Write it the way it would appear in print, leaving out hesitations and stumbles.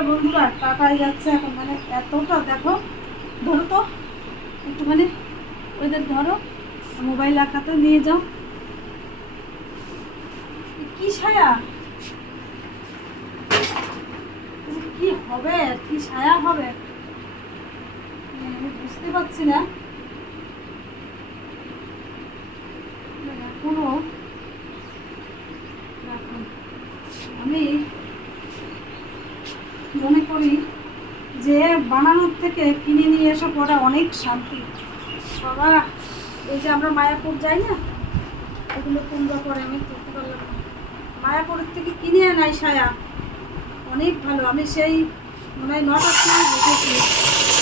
নমস্কার বন্ধুরা, টাটাই যাচ্ছে এখন, মানে এতটা দেখো, ধরো তো একটুখানি, ওদের ধরো, মোবাইল রাখাতে নিয়ে যাও। কি ছায়া, কি হবে, কি ছায়া হবে আমি বুঝতে পারছি না এখনো। আমি মনে করি যে বানানোর থেকে কিনে নিয়ে এসে পড়া অনেক শান্তি। সবার এই যে আমরা মায়াপুর যাই না, এগুলো কুমড়ো করে আমি করতে পারলাম না। মায়াপুরের থেকে কিনে আনাই সায়া অনেক ভালো। আমি সেই মনে হয় 9টার সময় রেখে